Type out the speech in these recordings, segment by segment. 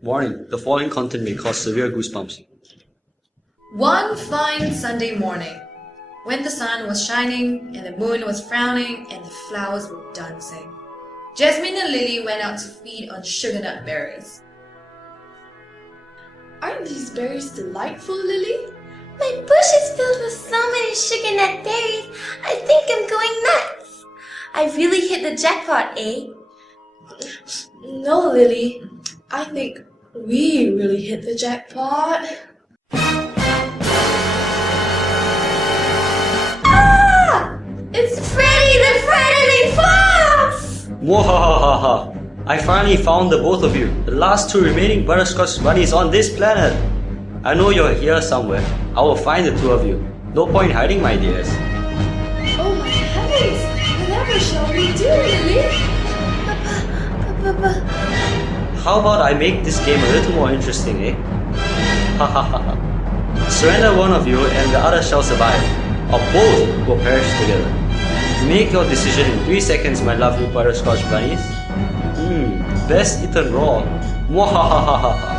Warning, the following content may cause severe goosebumps. One fine Sunday morning, when the sun was shining and the moon was frowning and the flowers were dancing, Jasmine and Lily went out to feed on sugar nut berries. Aren't these berries delightful, Lily? My bush is filled with so many sugar nut berries, I think I'm going nuts. I really hit the jackpot, eh? No, Lily. I think we really hit the jackpot. Ah! It's Freddy the Friendly Fox! Mwahahaha! I finally found the both of you, the last two remaining butterscotch bunnies on this planet. I know you're here somewhere. I will find the two of you. No point hiding, my dears. Oh my heavens! Whatever shall we do, Lily? How about I make this game a little more interesting, eh? Hahaha. Surrender one of you and the other shall survive, or both will perish together. Make your decision in 3 seconds, my lovely butterscotch bunnies. Best eaten raw. Mwahahaha.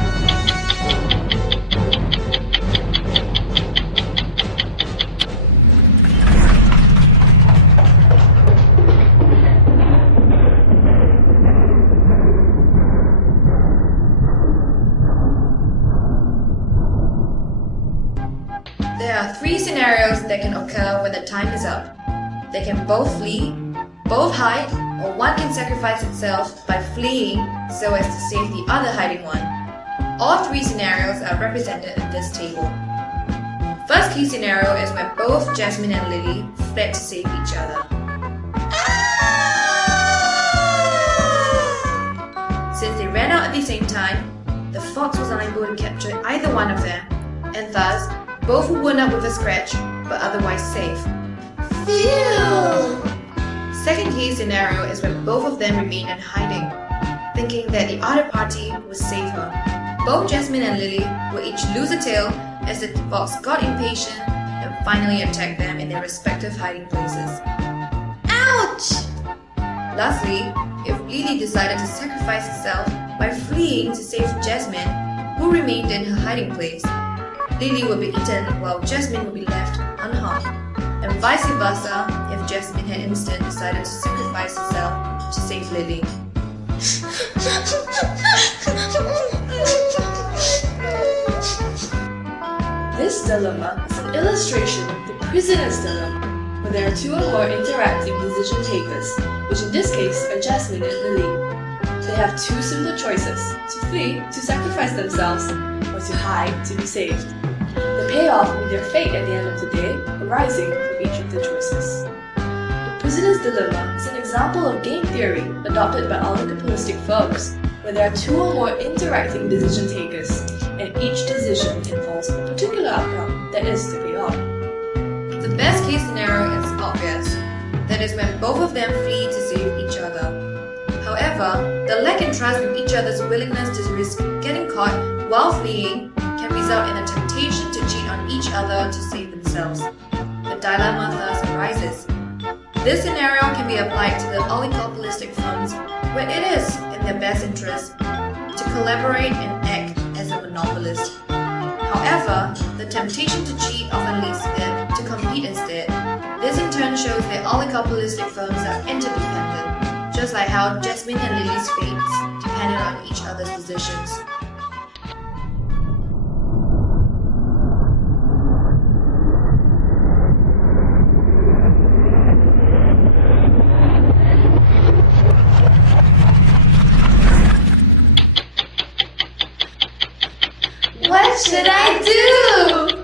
There are 3 scenarios that can occur when the time is up. They can both flee, both hide, or one can sacrifice itself by fleeing so as to save the other hiding one. All 3 scenarios are represented in this table. First key scenario is when both Jasmine and Lily fled to save each other. Since they ran out at the same time, the fox was unable to capture either one of them, and thus both were wound up with a scratch, but otherwise safe. Phew! Second case scenario is when both of them remained in hiding, thinking that the other party would save her. Both Jasmine and Lily would each lose a tail as the fox got impatient and finally attacked them in their respective hiding places. Ouch! Lastly, if Lily decided to sacrifice herself by fleeing to save Jasmine, who remained in her hiding place, Lily would be eaten while Jasmine would be left unharmed, and vice versa if Jasmine had instead decided to sacrifice herself to save Lily. This dilemma is an illustration of the prisoner's dilemma, where there are 2 or more interacting decision takers, which in this case are Jasmine and Lily. They have 2 simple choices: to flee, to sacrifice themselves, or to hide, to be saved. The payoff will be their fate at the end of the day, arising from each of the choices. The prisoner's dilemma is an example of game theory adopted by oligopolistic firms, where there are 2 or more interacting decision takers, and each decision involves a particular outcome that is to pay off. The best case scenario is obvious, that is when both of them flee to save each other. However, the lack in trust in each other's willingness to risk getting caught while fleeing can result in a temptation to cheat on each other to save themselves. The dilemma thus arises. This scenario can be applied to the oligopolistic firms where it is in their best interest to collaborate and act as a monopolist. However, the temptation to cheat often leads them to compete instead. This in turn shows that oligopolistic firms are interdependent, just like how Jasmine and Lily's fates depended on each other's decisions. What should I do?